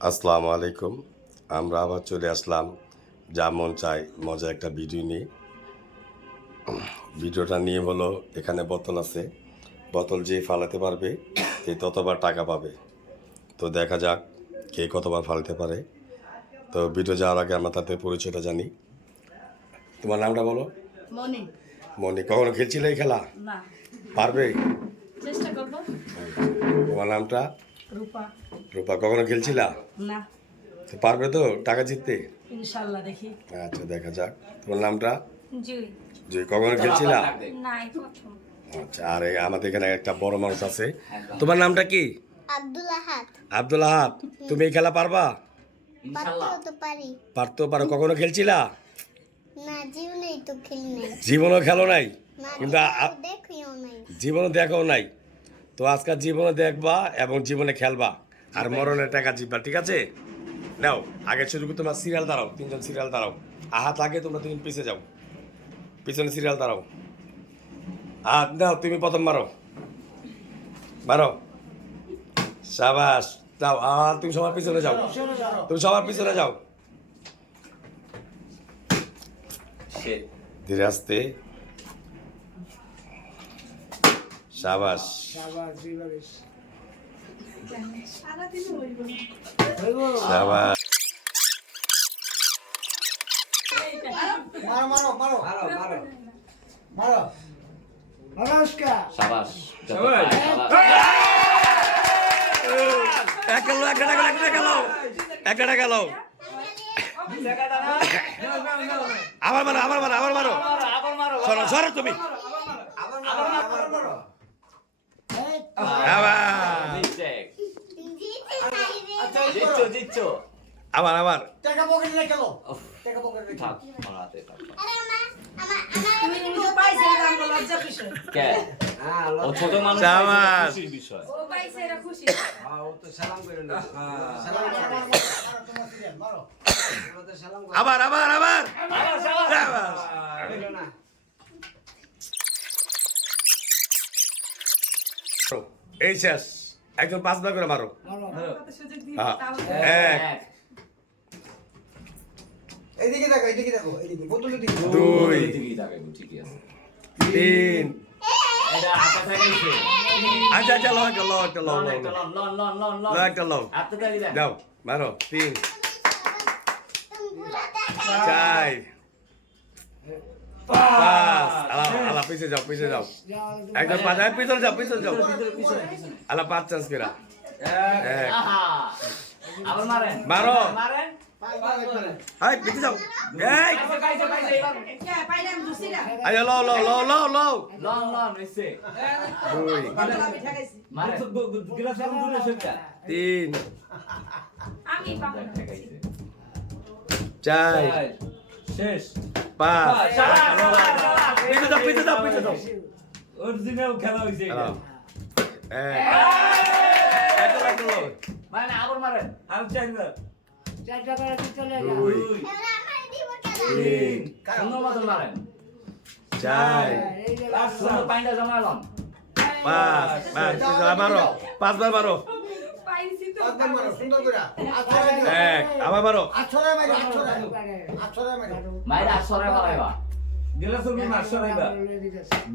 আসসালামু আলাইকুম। আমরা আবার চলে আসলাম। যা মন চাই মজা একটা ভিডিও নিয়ে। ভিডিওটা নিয়ে হলো এখানে বোতল আছে। বোতল যে ফালাতে পারবে সে ততবার টাকা পাবে। তো দেখা যাক কে কতবার ফালাতে পারে। তো ভিডিও যাওয়ার আগে আমরা তাদের পরিচয়টা জানি। তোমার নামটা বলো? মনি। মনি কখনো খেলছিলে এই খেলা? পারবে? চেষ্টা করব। তোমার নামটা? রূপা। রূপা কখনো খেলছিলা? না। তো পারবে তো টাকা জিততে? ইনশাল্লাহ দেখি। আচ্ছা দেখা যাক। তোমার নামটা? জি যে কখনো খেলছিলা? না প্রথম আচ্ছা আর আমাদের এখানে একটা বড় মানুষ আছে। তোমার নামটা কি? আব্দুল আহাদ। আব্দুল আহাদ তুমি এই খেলা পারবা? পারতেও তো পারি। পারতো পারো। কখনো খেলছিলা? না জীবনেই তো খেলি নাই। জীবনও খেলো নাই? না কিন্তু দেখিও জীবনও দেখো নাই? তো আজকাল জীবনে দেখবা এবং জীবনে খেলবা আর মরণের টাকা জিতবা ঠিক আছে? নাও আগে শুরু তোমরা সিরিয়াল দাঁড়াও তিনজন সিরিয়াল দাঁড়াও। আহাত আগে তোমরা তিন পিছে যাও। পিছনে সিরিয়াল দাঁড়াও। হাত দাও তুমি প্রথম মারো। মারো। সাবাস যাও আর তুমি সবার পিছনে যাও। তুমি সবার পিছনে যাও। ধীরে আসতে। সাবাস সাবাস মারো মারো মারো মারো মারো মারো নমস্কার সাবাস এক গেল একটা গেল একটা গেল একটা গেল আবার মারো আবার মারো আবার মারো সরো সরো তুমি আবার আবার। আবার টাকা পকেটে রেখে লো টাকা পকেটে রেখে থাক আমার হাতে থাক। আরে আমার আমার আমার তুমি পাইছে আমার লজ্জা বিষয় কে? হ্যাঁ ও ছোট মানুষ। খুশির বিষয়। ও পাইছে খুশি। ও তো সালাম করে না সালাম করে মারো। সালাম করে আবার আবার আবার। সাবাস। হইল না এই শেষ। একজন পাঁচ বার করে মারো। কত সুযোগ দিই হ্যাঁ। তাও এক। এক। এইদিকে দেখো এইদিকে দেখো এইদিকে বোতলের দিকে দুই। ঠিকই থাকে গো, ঠিকই আছে। তিন। এটা হাতে থাকাইছে আচ্ছা আচ্ছা লো একটা লো একটা লো লন একটা lawn lawn lawn lawn lawn লো একটা লো হাতে থাকি দেন যাও মারো। তিন। তুমি পুরো দেখা চার পাঁচ। পিছে যাও পিছে যাও। একদম পাঁচ পিছনে যাও পিছনে যাও। আলা পাঁচ চান্স কেরা। এক। আহা। আবার মারো। পিছে যাও। এই। আয় লো লো লো লো লো। হইছে দুই। আমি গিলাস কোন দূরে তিন। আমি পাবো চার। শেষ পাঁচ পিছে যাও পিছে যাও পিছে যাও অরিজিনাল খেলা হইছে লো মানে আবার মারেন আর চাইবা দুই এবার আমার দিব খেলা তিন সুন্দর মতন মারেন চার সুন্দর পাইন্ডা জমালন পাঁচ পাঁচ মারো পাঁচবার মারো পাইছি তো একদম মারো সুন্দর করে আছরে এক আবার মারো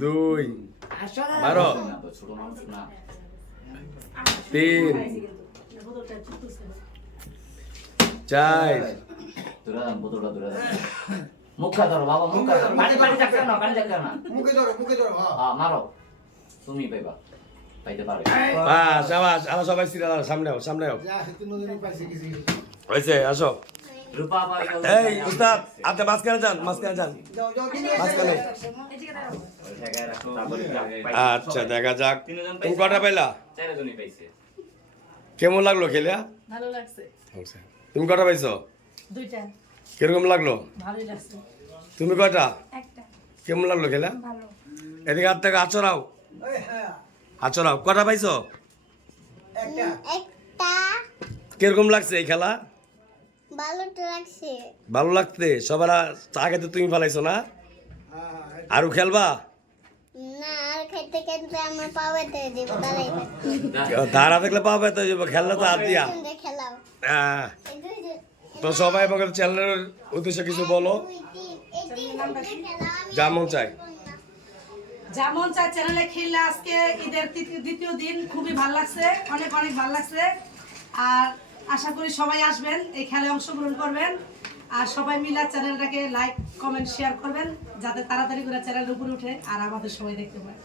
দুই না তিন চার। মুখা ধরো বাবা মুখা ধরো পানি পানি যাচ্ছে না পানি যাচ্ছে না। মুখে ধরো মুখে ধরো হ্যাঁ। হ্যাঁ মারো। তুমি পাইবা। পাইতে পারে। পাঁচ আবাস আলো সবাই সিরিয়াল সামনে হও সামনে কিছু। হয়েছে আসো। এই উস্তাদ আপনি মাঝখানে যান মাঝখানে যান। যাও যাও মাঝখানে। তারপরে আচ্ছা দেখা যাক। তুমি কটা পাইলা? কেমন লাগল খেলে? ভালো লাগছে। তুমি কটা পাইছো? দুইটা। কীরকম লাগল? ভালোই লাগছে। তুমি কটা? একটা। কেমন লাগল খেলা? ভালো। এদিকে হাত থেকে আচরাও এই হ্যাঁ আচরাও কটা পাইছো? একটা। একটা। কীরকম লাগছে এই খেলা? ভালো লাগছে? সবার আ- আগে তো তুমি ফেলাইছো না? হ্যাঁ আরও খেলবা? আর খেতে খেতে ধারা দেখলে পাবে তো খেললে তো হাত দিয়া। হ্যাঁ। তো সবাই আমাকে চ্যানেলের উদ্দেশ্যে কিছু বলো। দুই তিন যেমন চাই চ্যানেলে খেললে আজকে ঈদের দ্বিতীয় দিন খুবই ভালো লাগছে, অনেক অনেক ভালো লাগছে। আর আশা করি সবাই আসবেন, এই খেলায় অংশগ্রহণ করবেন। আর সবাই মিলে চ্যানেলটাকে লাইক কমেন্ট শেয়ার করবেন, যাতে তাড়াতাড়ি করে চ্যানেলের উপরে উঠে আর আমাদের সবাই দেখতে পায়।